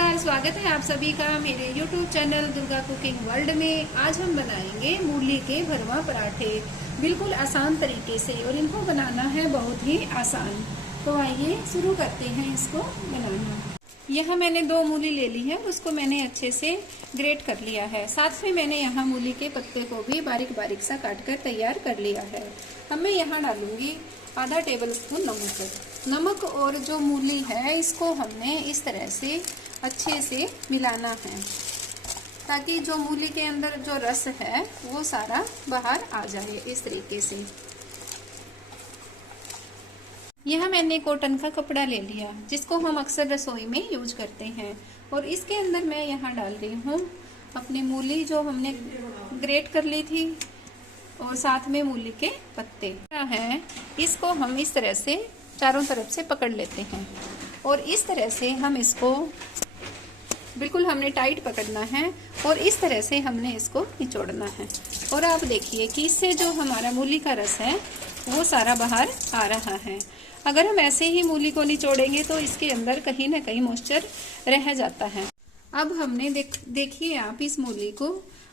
नमस्कार, स्वागत है आप सभी का मेरे YouTube channel Durga cooking world में। आज हम बनाएंगे मूली के भरवा पराठे बिल्कुल आसान तरीके से, और इनको बनाना है बहुत ही आसान। तो आइए शुरू करते हैं इसको बनाना। यहाँ मैंने 2 मूली ले ली है, उसको मैंने अच्छे से ग्रेट कर लिया है। साथ में मैंने यहाँ मूली के पत्ते को भी बारीक बारीक सा काट कर तैयार कर लिया है। अब मैं यहाँ डालूंगी आधा टेबल स्पून नमक और जो मूली है इसको हमने इस तरह से अच्छे से मिलाना है, ताकि जो मूली के अंदर जो रस है वो सारा बाहर आ जाए इस तरीके से। यह मैंने कॉटन का कपड़ा ले लिया, जिसको हम अक्सर रसोई में यूज करते हैं, और इसके अंदर मैं यहाँ डाल रही हूँ अपनी मूली जो हमने ग्रेट कर ली थी, और साथ में मूली के पत्ते हैं। इसको हम इस तरह से चारों तरफ से पकड़ लेते हैं, और इस तरह से हम इसको बिल्कुल हमने टाइट पकड़ना है, और इस तरह से हमने इसको निचोड़ना है। और आप देखिए कि इससे जो हमारा मूली का रस है वो सारा बाहर आ रहा है। अगर हम ऐसे ही मूली को निचोड़ेंगे तो इसके अंदर कहीं ना कहीं मॉइस्चर रह जाता है। अब हमने देखिए आप इस मूली को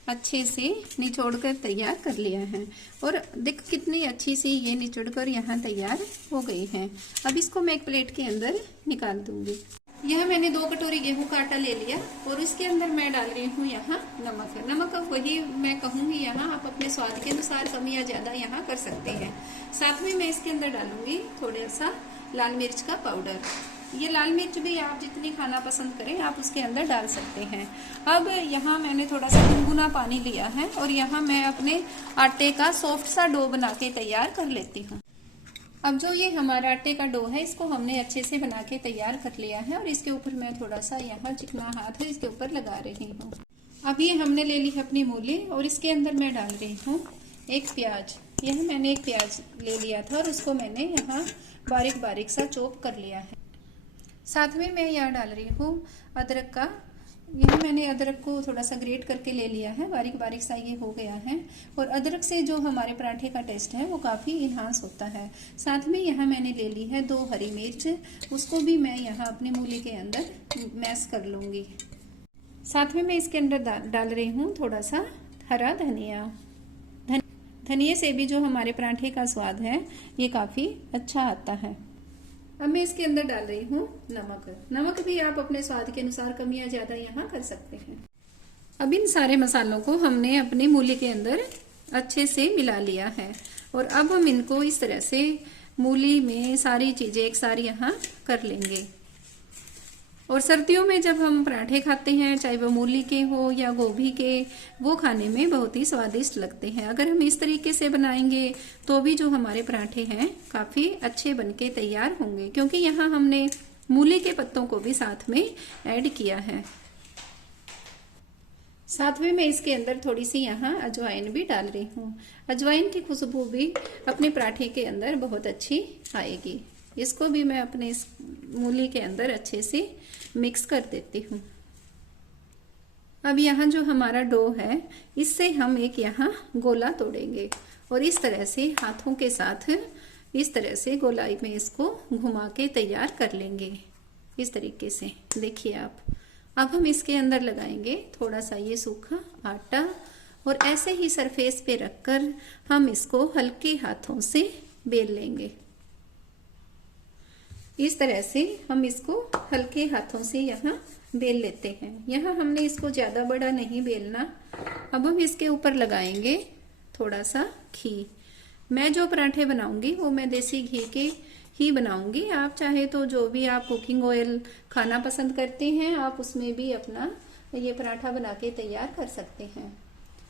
अच्छे से निचोड़ कर तैयार कर लिया है, और देख कितनी अच्छी सी ये निचोड़ कर यहाँ तैयार हो गई है। अब इसको मैं एक प्लेट के अंदर निकाल दूंगी। यह मैंने 2 कटोरी गेहूं का आटा ले लिया, और इसके अंदर मैं डाल रही हूँ यहाँ नमक वही मैं कहूँगी, यहाँ आप अपने स्वाद के अनुसार कम या ज्यादा यहाँ कर सकते हैं। साथ में मैं इसके अंदर डालूंगी थोड़ा सा लाल मिर्च का पाउडर। ये लाल मिर्च भी आप जितनी खाना पसंद करें आप उसके अंदर डाल सकते हैं। अब यहाँ मैंने थोड़ा सा गुनगुना पानी लिया है, और यहाँ मैं अपने आटे का सॉफ्ट सा डो बना के तैयार कर लेती हूँ। अब जो ये हमारा आटे का डो है इसको हमने अच्छे से बना के तैयार कर लिया है, और इसके ऊपर मैं थोड़ा सा यहाँ चिकना हाथ है इसके ऊपर लगा रही हूँ। अब ये हमने ले ली अपनी मूली, और इसके अंदर मैं डाल रही हूँ एक प्याज। यह मैंने एक प्याज ले लिया था, और उसको मैंने यहाँ बारीक बारीक सा चॉप कर लिया है। साथ में मैं यहाँ डाल रही हूँ अदरक का। यह मैंने अदरक को थोड़ा सा ग्रेट करके ले लिया है, बारीक बारीक सा ये हो गया है, और अदरक से जो हमारे पराठे का टेस्ट है वो काफ़ी इन्हांस होता है। साथ में यहाँ मैंने ले ली है 2 हरी मिर्च, उसको भी मैं यहाँ अपनी मूली के अंदर मैश कर लूँगी। साथ में मैं इसके अंदर डाल रही हूँ थोड़ा सा हरा धनिया। धनिया से भी जो हमारे पराठे का स्वाद है ये काफ़ी अच्छा आता है। अब मैं इसके अंदर डाल रही हूँ नमक भी आप अपने स्वाद के अनुसार कम या ज्यादा यहाँ कर सकते हैं। अब इन सारे मसालों को हमने अपनी मूली के अंदर अच्छे से मिला लिया है, और अब हम इनको इस तरह से मूली में सारी चीजें एक सारी यहाँ कर लेंगे। और सर्दियों में जब हम पराठे खाते हैं, चाहे वो मूली के हो या गोभी के, वो खाने में बहुत ही स्वादिष्ट लगते हैं। अगर हम इस तरीके से बनाएंगे तो भी जो हमारे पराठे हैं काफ़ी अच्छे बनके तैयार होंगे, क्योंकि यहाँ हमने मूली के पत्तों को भी साथ में ऐड किया है। साथ में मैं इसके अंदर थोड़ी सी यहाँ अजवाइन भी डाल रही हूँ। अजवाइन की खुशबू भी अपने पराठे के अंदर बहुत अच्छी आएगी। इसको भी मैं अपने इस मूली के अंदर अच्छे से मिक्स कर देती हूँ। अब यहाँ जो हमारा डो है इससे हम एक यहाँ गोला तोड़ेंगे, और इस तरह से हाथों के साथ इस तरह से गोलाई में इसको घुमा के तैयार कर लेंगे इस तरीके से। देखिए आप, अब हम इसके अंदर लगाएंगे थोड़ा सा ये सूखा आटा, और ऐसे ही सरफेस पे रखकर हम इसको हल्के हाथों से बेल लेंगे। इस तरह से हम इसको हल्के हाथों से यहाँ बेल लेते हैं। यहाँ हमने इसको ज्यादा बड़ा नहीं बेलना। अब हम इसके ऊपर लगाएंगे थोड़ा सा घी। मैं जो पराठे बनाऊंगी वो मैं देसी घी के ही बनाऊंगी। आप चाहे तो जो भी आप कुकिंग ऑयल खाना पसंद करते हैं आप उसमें भी अपना ये पराठा बना के तैयार कर सकते हैं।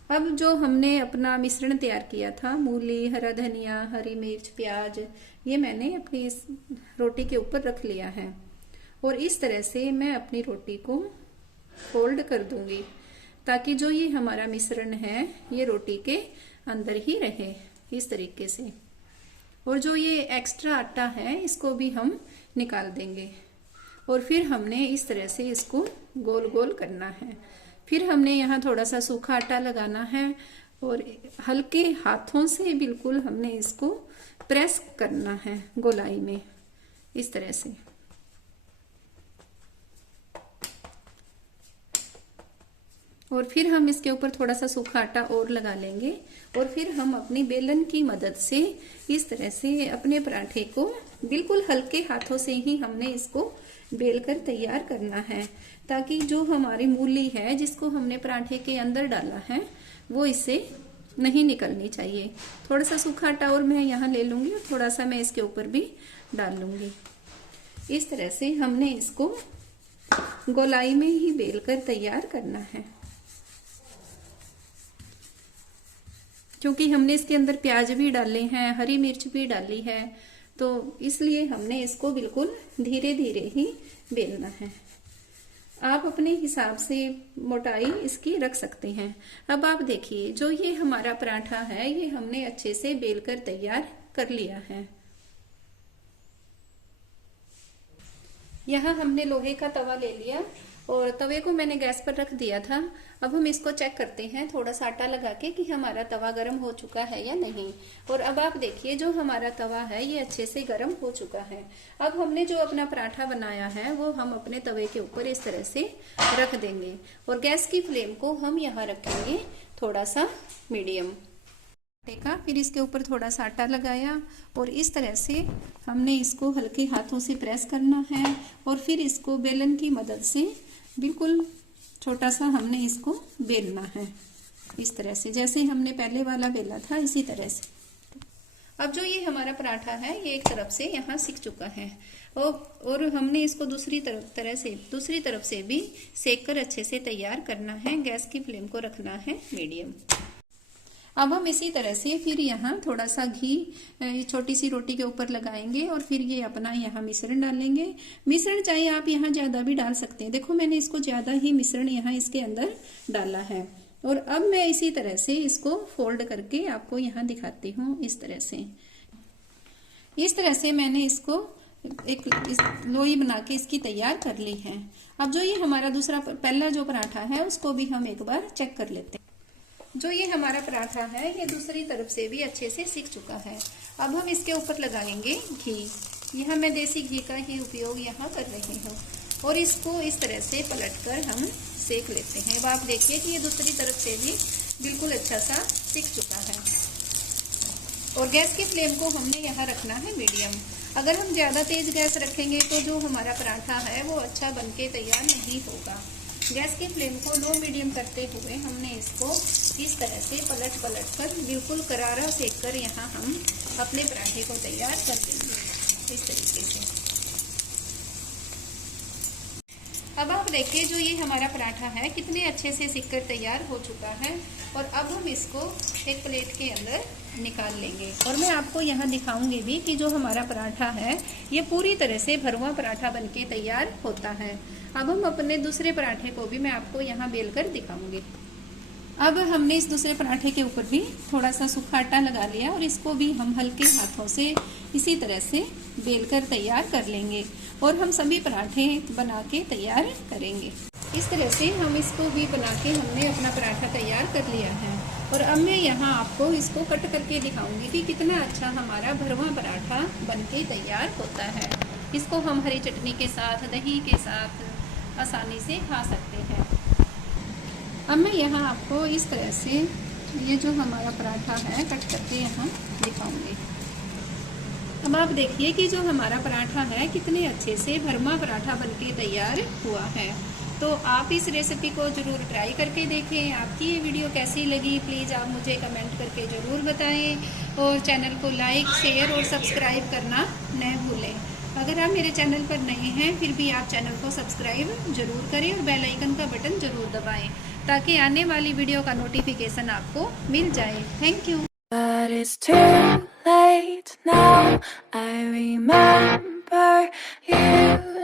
अब जो हमने अपना मिश्रण तैयार किया था, मूली, हरा धनिया, हरी मिर्च, प्याज, ये मैंने अपनी इस रोटी के ऊपर रख लिया है, और इस तरह से मैं अपनी रोटी को फोल्ड कर दूंगी, ताकि जो ये हमारा मिश्रण है ये रोटी के अंदर ही रहे इस तरीके से। और जो ये एक्स्ट्रा आटा है इसको भी हम निकाल देंगे, और फिर हमने इस तरह से इसको गोल गोल करना है। फिर हमने यहाँ थोड़ा सा सूखा आटा लगाना है, और हल्के हाथों से बिल्कुल हमने इसको प्रेस करना है गोलाई में इस तरह से। और फिर हम इसके ऊपर थोड़ा सा सूखा आटा और लगा लेंगे और फिर हम अपनी बेलन की मदद से इस तरह से अपने पराठे को बिल्कुल हल्के हाथों से ही हमने इसको बेल कर तैयार करना है, ताकि जो हमारी मूली है जिसको हमने पराठे के अंदर डाला है वो इससे नहीं निकलनी चाहिए। थोड़ा सा सूखा आटा और मैं यहाँ ले लूंगी और थोड़ा सा मैं इसके ऊपर भी डाल लूंगी। इस तरह से हमने इसको गोलाई में ही बेल कर तैयार करना है। क्योंकि हमने इसके अंदर प्याज भी डाले हैं, हरी मिर्च भी डाली है, तो इसलिए हमने इसको बिल्कुल धीरे धीरे ही बेलना है। आप अपने हिसाब से मोटाई इसकी रख सकते हैं। अब आप देखिए, जो ये हमारा पराठा है ये हमने अच्छे से बेलकर तैयार कर लिया है। यहाँ हमने लोहे का तवा ले लिया और तवे को मैंने गैस पर रख दिया था। अब हम इसको चेक करते हैं थोड़ा सा आटा लगा के कि हमारा तवा गर्म हो चुका है या नहीं। और अब आप देखिए, जो हमारा तवा है ये अच्छे से गर्म हो चुका है। अब हमने जो अपना पराठा बनाया है वो हम अपने तवे के ऊपर इस तरह से रख देंगे और गैस की फ्लेम को हम यहाँ रखेंगे थोड़ा सा मीडियम। का फिर इसके ऊपर थोड़ा सा आटा लगाया और इस तरह से हमने इसको हल्के हाथों से प्रेस करना है और फिर इसको बेलन की मदद से बिल्कुल छोटा सा हमने इसको बेलना है, इस तरह से जैसे हमने पहले वाला बेला था इसी तरह से। अब जो ये हमारा पराठा है ये एक तरफ से यहाँ सिक चुका है और हमने इसको दूसरी तरफ से भी सेक कर अच्छे से तैयार करना है। गैस की फ्लेम को रखना है मीडियम। अब हम इसी तरह से फिर यहाँ थोड़ा सा घी छोटी सी रोटी के ऊपर लगाएंगे और फिर ये अपना यहाँ मिश्रण डालेंगे। मिश्रण चाहे आप यहाँ ज्यादा भी डाल सकते हैं। देखो मैंने इसको ज्यादा ही मिश्रण यहाँ इसके अंदर डाला है और अब मैं इसी तरह से इसको फोल्ड करके आपको यहाँ दिखाती हूँ। इस तरह से मैंने इसको एक लोई बना के इसकी तैयार कर ली है। अब जो ये हमारा पहला जो पराठा है उसको भी हम एक बार चेक कर लेते हैं। जो ये हमारा पराठा है ये दूसरी तरफ से भी अच्छे से सिक चुका है। अब हम इसके ऊपर लगाएंगे घी। यहाँ मैं देसी घी का ही उपयोग यहाँ कर रही हूँ और इसको इस तरह से पलटकर हम सेक लेते हैं। अब आप देखिए कि ये दूसरी तरफ से भी बिल्कुल अच्छा सा सिक चुका है और गैस की फ्लेम को हमने यहाँ रखना है मीडियम। अगर हम ज़्यादा तेज गैस रखेंगे तो जो हमारा पराठा है वो अच्छा बनके तैयार नहीं होगा। गैस की फ्लेम को लो मीडियम करते हुए हमने इसको इस तरह से पलट कर बिल्कुल करारा सेक कर यहाँ हम अपने पराठे को तैयार कर देंगे इस तरीके से। अब आप देखिए, जो ये हमारा पराठा है कितने अच्छे से सिक कर तैयार हो चुका है और अब हम इसको एक प्लेट के अंदर निकाल लेंगे और मैं आपको यहाँ दिखाऊंगी भी कि जो हमारा पराठा है ये पूरी तरह से भरवा पराठा बनके तैयार होता है। अब हम अपने दूसरे पराठे को भी मैं आपको यहाँ बेल कर दिखाऊंगी। अब हमने इस दूसरे पराठे के ऊपर भी थोड़ा सा सूखा आटा लगा लिया और इसको भी हम हल्के हाथों से इसी तरह से बेल कर तैयार कर लेंगे और हम सभी पराठे बना के तैयार करेंगे। इस तरह से हम इसको भी बना के हमने अपना पराठा तैयार कर लिया है और अब मैं यहाँ आपको इसको कट करके दिखाऊंगी कि कितना अच्छा हमारा भरवा पराठा बनके तैयार होता है। इसको हम हरी चटनी के साथ, दही के साथ आसानी से खा सकते हैं। अब मैं यहाँ आपको इस तरह से ये जो हमारा पराठा है कट करके यहाँ दिखाऊंगी। अब आप देखिए कि जो हमारा पराठा है कितने अच्छे से भरमा पराठा बनके तैयार हुआ है। तो आप इस रेसिपी को ज़रूर ट्राई करके देखें। आपकी ये वीडियो कैसी लगी प्लीज़ आप मुझे कमेंट करके ज़रूर बताएं और चैनल को लाइक, शेयर और सब्सक्राइब करना न भूलें। अगर आप मेरे चैनल पर नए हैं फिर भी आप चैनल को सब्सक्राइब जरूर करें और बेल आइकन का बटन जरूर दबाएं ताकि आने वाली वीडियो का नोटिफिकेशन आपको मिल जाए। Thank you. But it's too late now. I remember you.